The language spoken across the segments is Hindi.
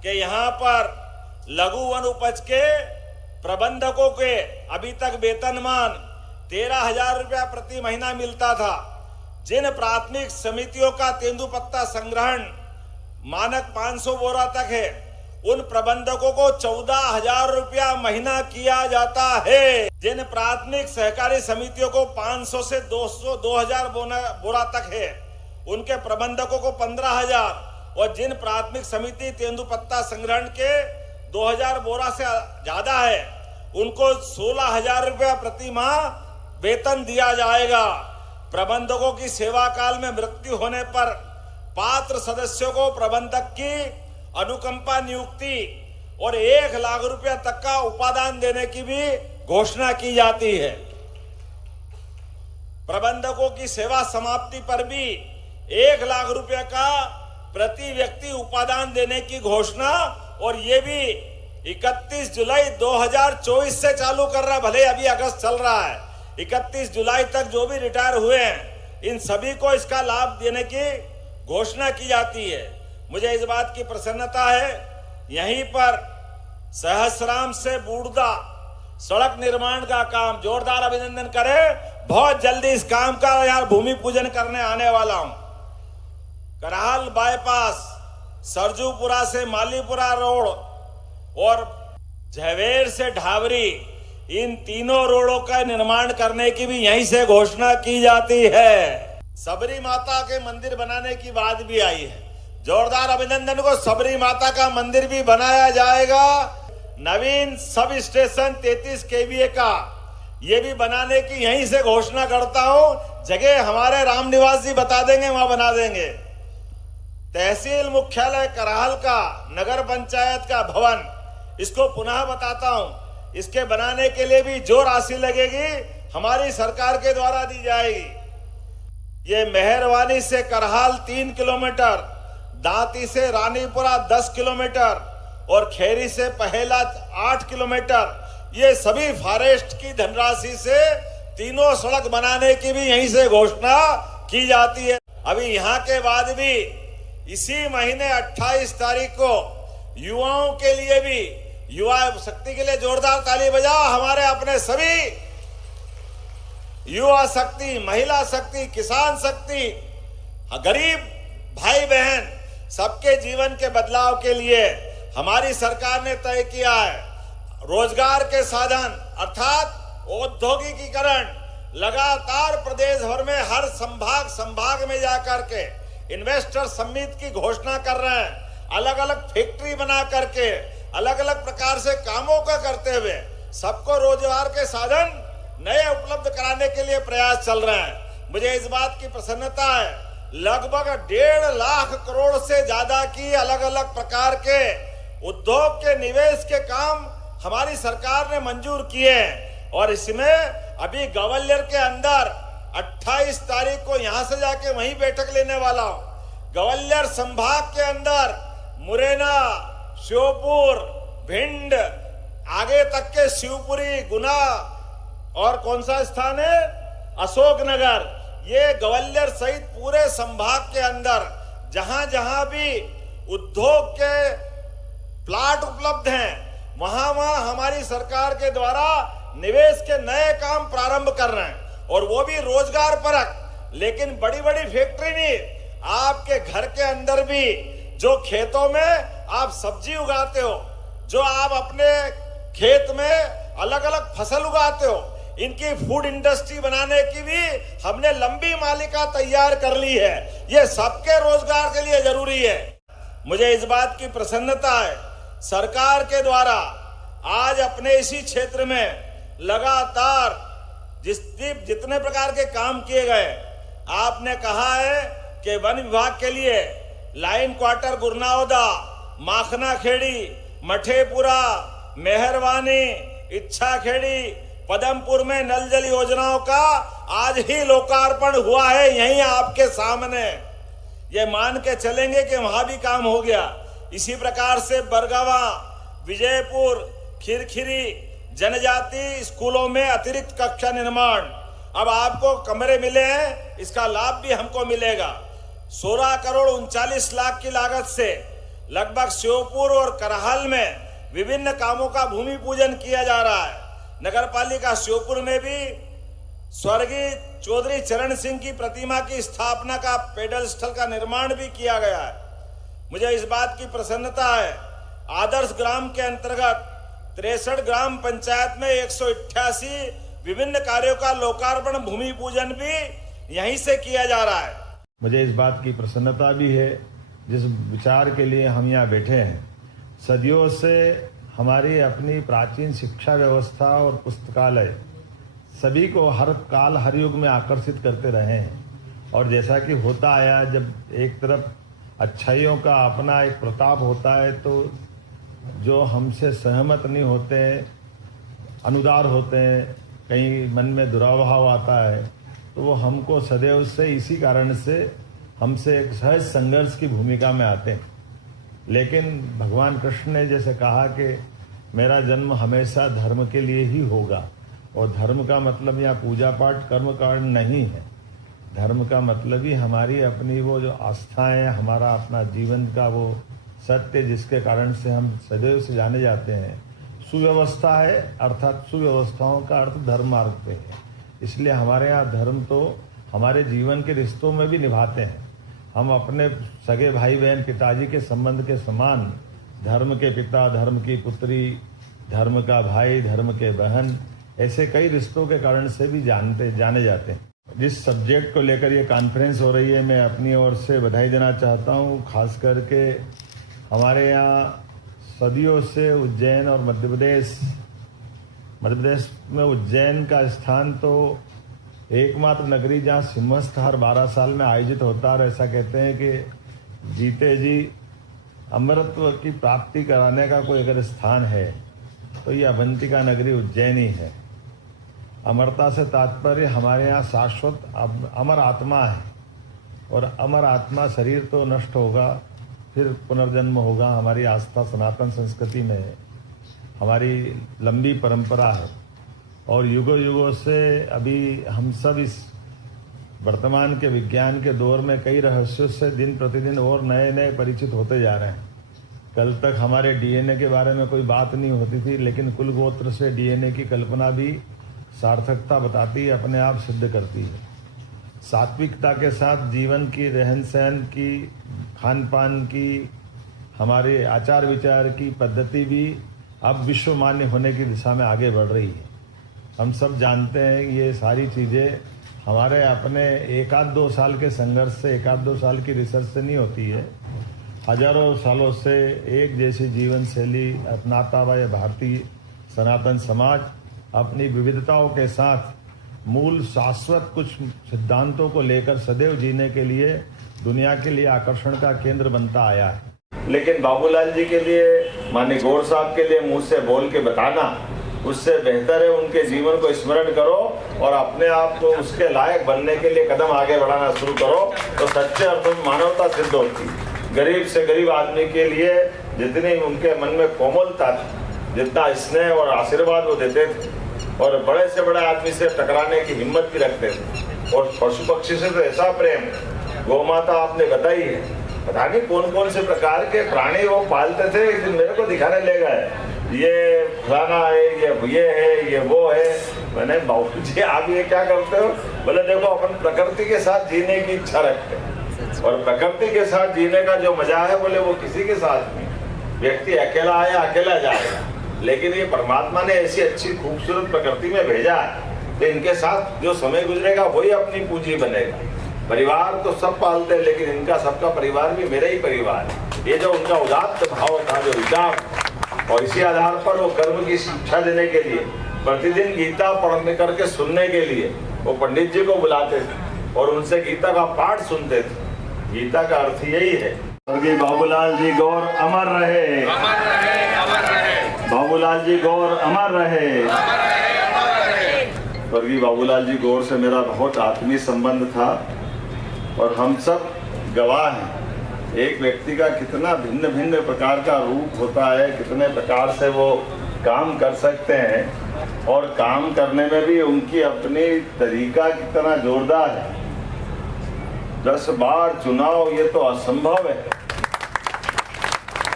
कि यहाँ पर लघु वन उपज के प्रबंधकों के अभी तक वेतनमान 13,000 रुपया प्रति महीना मिलता था। जिन प्राथमिक समितियों का तेंदुपत्ता संग्रहण मानक 500 बोरा तक है, उन प्रबंधकों को 14,000 रुपया महीना किया जाता है। जिन प्राथमिक सहकारी समितियों को 500 से 2,000 बोरा तक है, उनके प्रबंधकों को 15,000, और जिन प्राथमिक समिति तेंदुपत्ता संग्रहण के 2,000 बोरा से ज्यादा है, उनको 16,000 रुपया प्रति माह वेतन दिया जाएगा। प्रबंधकों की सेवा काल में मृत्यु होने पर पात्र सदस्यों को प्रबंधक की अनुकंपा नियुक्ति और 1 लाख रुपया तक का उपादान देने की भी घोषणा की जाती है। प्रबंधकों की सेवा समाप्ति पर भी 1 लाख रुपया का प्रति व्यक्ति उपादान देने की घोषणा, और ये भी 31 जुलाई 2024 से चालू कर रहा है। भले अभी अगस्त चल रहा है, 31 जुलाई तक जो भी रिटायर हुए हैं, इन सभी को इसका लाभ देने की घोषणा की जाती है। मुझे इस बात की प्रसन्नता है, यहीं पर सहसराम से बूड़दा सड़क निर्माण का काम, जोरदार अभिनंदन करें। बहुत जल्दी इस काम का यहाँ भूमि पूजन करने आने वाला हूं। करहाल बाईपास, सरजूपुरा से मालीपुरा रोड और झवेर से ढाबरी, इन तीनों रोडों का निर्माण करने की भी यहीं से घोषणा की जाती है। सबरी माता के मंदिर बनाने की बात भी आई है। जोरदार अभिनंदन को। सबरी माता का मंदिर भी बनाया जाएगा। नवीन सब स्टेशन 33 केवीए का, ये भी बनाने की यहीं से घोषणा करता हूं। जगह हमारे रामनिवास जी बता देंगे, वहां बना देंगे। तहसील मुख्यालय करहाल का नगर पंचायत का भवन, इसको पुनः बताता हूं, इसके बनाने के लिए भी जो राशि लगेगी हमारी सरकार के द्वारा दी जाएगी। ये मेहरवानी से करहाल 3 किलोमीटर, दांती से रानीपुरा 10 किलोमीटर और खेरी से पहेला 8 किलोमीटर, ये सभी फॉरेस्ट की धनराशि से तीनों सड़क बनाने की भी यहीं से घोषणा की जाती है। अभी यहाँ के बाद भी इसी महीने 28 तारीख को युवाओं के लिए भी, युवा शक्ति के लिए जोरदार ताली बजाओ। हमारे अपने सभी युवा शक्ति, महिला शक्ति, किसान शक्ति, गरीब भाई बहन, सबके जीवन के बदलाव के लिए हमारी सरकार ने तय किया है रोजगार के साधन अर्थात औद्योगिकीकरण। लगातार प्रदेश भर में हर संभाग में जाकर के इन्वेस्टर समिट की घोषणा कर रहे हैं। अलग अलग फैक्ट्री बना करके अलग अलग प्रकार से कामों का करते हुए सबको रोजगार के साधन नए उपलब्ध कराने के लिए प्रयास चल रहे हैं। मुझे इस बात की प्रसन्नता है, लगभग 1.5 लाख करोड़ से ज्यादा की अलग अलग प्रकार के उद्योग के निवेश के काम हमारी सरकार ने मंजूर किए हैं। और इसमें अभी ग्वालियर के अंदर 28 तारीख को यहां से जाके वहीं बैठक लेने वाला हूं। ग्वालियर संभाग के अंदर मुरैना, श्योपुर, भिंड, आगे तक के शिवपुरी, गुना और कौन सा स्थान है, अशोकनगर, ये ग्वालियर सहित पूरे संभाग के अंदर जहां जहां भी उद्योग के प्लाट उपलब्ध हैं, वहां वहां हमारी सरकार के द्वारा निवेश के नए काम प्रारंभ कर रहे हैं। और वो भी रोजगार परक, लेकिन बड़ी बड़ी फैक्ट्री नहीं, आपके घर के अंदर भी जो खेतों में आप सब्जी उगाते हो, जो आप अपने खेत में अलग अलग फसल उगाते हो, इनकी फूड इंडस्ट्री बनाने की भी हमने लंबी मालिका तैयार कर ली है। ये सबके रोजगार के लिए जरूरी है। मुझे इस बात की प्रसन्नता है, सरकार के द्वारा आज अपने इसी क्षेत्र में लगातार जितने प्रकार के काम किए गए, आपने कहा है कि वन विभाग के लिए लाइन क्वार्टर गुरनावदा, माखना खेड़ी, मठेपुरा, मेहरवानी, इच्छा खेड़ी, पदमपुर में नल जल योजनाओं का आज ही लोकार्पण हुआ है यहीं आपके सामने। ये मान के चलेंगे कि वहां भी काम हो गया। इसी प्रकार से बरगावा, विजयपुर, खिरखिरी जनजाति स्कूलों में अतिरिक्त कक्षा निर्माण, अब आपको कमरे मिले हैं, इसका लाभ भी हमको मिलेगा। 16 करोड़ 39 लाख की लागत से लगभग श्योपुर और करहल में विभिन्न कामों का भूमि पूजन किया जा रहा है। नगर पालिका श्योपुर में भी स्वर्गीय चौधरी चरण सिंह की प्रतिमा की स्थापना का पेडल स्थल का निर्माण भी किया गया है। मुझे इस बात की प्रसन्नता है, आदर्श ग्राम के अंतर्गत 63 ग्राम पंचायत में 188 विभिन्न कार्यों का लोकार्पण भूमि पूजन भी यहीं से किया जा रहा है। मुझे इस बात की प्रसन्नता भी है, जिस विचार के लिए हम यहाँ बैठे हैं, सदियों से हमारी अपनी प्राचीन शिक्षा व्यवस्था और पुस्तकालय सभी को हर काल हर युग में आकर्षित करते रहे हैं। और जैसा कि होता आया, जब एक तरफ अच्छाइयों का अपना एक प्रताप होता है तो जो हमसे सहमत नहीं होते, अनुदार होते हैं, कहीं मन में दुराभाव आता है, तो वो हमको सदैव से इसी कारण से हमसे एक सहज संघर्ष की भूमिका में आते हैं। लेकिन भगवान कृष्ण ने जैसे कहा कि मेरा जन्म हमेशा धर्म के लिए ही होगा, और धर्म का मतलब यहाँ पूजा पाठ कर्म कांड नहीं है। धर्म का मतलब ही हमारी अपनी वो जो आस्थाएं, हमारा अपना जीवन का वो सत्य जिसके कारण से हम सदैव से जाने जाते हैं, सुव्यवस्था है। अर्थात सुव्यवस्थाओं का अर्थ धर्म मार्ग पे है। इसलिए हमारे यहाँ धर्म तो हमारे जीवन के रिश्तों में भी निभाते हैं। हम अपने सगे भाई बहन पिताजी के संबंध के समान धर्म के पिता, धर्म की पुत्री, धर्म का भाई, धर्म के बहन, ऐसे कई रिश्तों के कारण से भी जाने जाते हैं। जिस सब्जेक्ट को लेकर ये कॉन्फ्रेंस हो रही है, मैं अपनी ओर से बधाई देना चाहता हूँ। खास करके हमारे यहाँ सदियों से उज्जैन और मध्य प्रदेश में उज्जैन का स्थान तो एकमात्र नगरी जहाँ सिंहस्थ हर 12 साल में आयोजित होता है। और ऐसा कहते हैं कि जीते जी अमरत्व की प्राप्ति कराने का कोई अगर स्थान है तो ये अवंतिका नगरी उज्जैन ही है। अमरता से तात्पर्य हमारे यहाँ शाश्वत अमर आत्मा है, और अमर आत्मा शरीर तो नष्ट होगा, फिर पुनर्जन्म होगा। हमारी आस्था सनातन संस्कृति में है, हमारी लंबी परंपरा है, और युगों युगों से अभी हम सब इस वर्तमान के विज्ञान के दौर में कई रहस्यों से दिन प्रतिदिन और नए नए परिचित होते जा रहे हैं। कल तक हमारे डीएनए के बारे में कोई बात नहीं होती थी, लेकिन कुल गोत्र से डीएनए की कल्पना भी सार्थकता बताती है, अपने आप सिद्ध करती है। सात्विकता के साथ जीवन की, रहन सहन की, खान पान की, हमारे आचार विचार की पद्धति भी अब विश्व मान्य होने की दिशा में आगे बढ़ रही है। हम सब जानते हैं ये सारी चीज़ें हमारे अपने 1-2 साल के संघर्ष से, 1-2 साल की रिसर्च से नहीं होती है। हजारों सालों से एक जैसी जीवन शैली अपनाता हुआ यह भारतीय सनातन समाज अपनी विविधताओं के साथ मूल शाश्वत कुछ सिद्धांतों को लेकर सदैव जीने के लिए दुनिया के लिए आकर्षण का केंद्र बनता आया है। लेकिन बाबूलाल जी के लिए, माननीय गौर साहब के लिए मुंह से बोल के बताना उससे बेहतर है उनके जीवन को स्मरण करो और अपने आप को उसके लायक बनने के लिए कदम आगे बढ़ाना शुरू करो, तो सच्चे अर्थों में मानवता सिद्ध होती। गरीब से गरीब आदमी के लिए जितनी उनके मन में कोमलता थी, जितना स्नेह और आशीर्वाद वो देते थे, और बड़े से बड़े आदमी से टकराने की हिम्मत भी रखते थे। और पशु पक्षी से तो ऐसा प्रेम, गौ माता आपने बताई है, पता नहीं कौन कौन से प्रकार के प्राणी वो पालते थे। एक दिन मेरे को दिखाने ले गए, ये फलाना है, ये है, ये वो है। मैंने बाबू जी आप ये क्या करते हो? बोले देखो अपन प्रकृति के साथ जीने की इच्छा रखते हैं, और प्रकृति के साथ जीने का जो मजा है बोले वो किसी के साथ नहीं। व्यक्ति अकेला आया अकेला जाएगा, लेकिन ये परमात्मा ने ऐसी अच्छी खूबसूरत प्रकृति में भेजा है तो इनके साथ जो समय गुजरेगा वही अपनी पूंजी बनेगा। परिवार तो सब पालते हैं, लेकिन इनका सबका परिवार भी मेरा ही परिवार है। ये जो उनका उदात्त भाव था, जो विचार, और इसी आधार पर वो कर्म की शिक्षा देने के लिए प्रतिदिन गीता पढ़ने करके सुनने के लिए वो पंडित जी को बुलाते थे और उनसे गीता का पाठ सुनते थे। गीता का अर्थ यही है। स्वर्गीय बाबूलाल जी गौर अमर रहे, अमर रहे, अमर रहे। बाबूलाल जी गौर अमर रहे, अमर रहे, अमर रहे। स्वर्गीय बाबूलाल जी गौर से मेरा बहुत आत्मीय संबंध था, और हम सब गवाह हैं। एक व्यक्ति का कितना भिन्न भिन्न प्रकार का रूप होता है, कितने प्रकार से वो काम कर सकते हैं, और काम करने में भी उनकी अपनी तरीका कितना जोरदार है। 10 बार चुनाव ये तो असंभव है।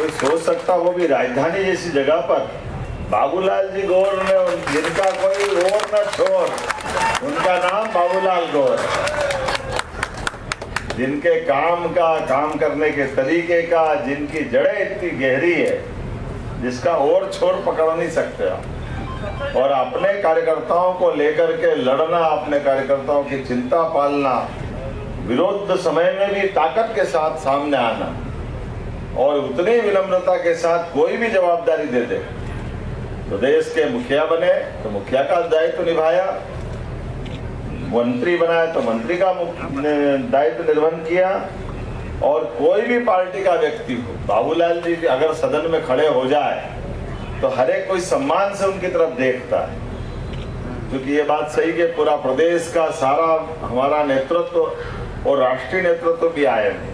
कोई सोच सकता, वो भी राजधानी जैसी जगह पर बाबूलाल जी गौर ने, जिनका कोई और न छोर, उनका नाम बाबूलाल गौर, जिनके काम करने के तरीके का, जिनकी जड़ें इतनी गहरी है जिसका और छोर पकड़ नहीं सकते आप। और अपने कार्यकर्ताओं को लेकर के लड़ना, अपने कार्यकर्ताओं की चिंता पालना, विरोध समय में भी ताकत के साथ सामने आना और उतनी विनम्रता के साथ कोई भी जवाबदारी दे दे तो देश के मुखिया बने तो मुखिया का दायित्व निभाया, मंत्री बनाए तो मंत्री का दायित्व निर्वहन किया। और कोई भी पार्टी का व्यक्ति हो, बाबूलाल जी अगर सदन में खड़े हो जाए तो हर एक कोई सम्मान से उनकी तरफ देखता है, क्योंकि ये बात सही कि पूरा प्रदेश का सारा हमारा नेतृत्व और राष्ट्रीय नेतृत्व भी आए हैं।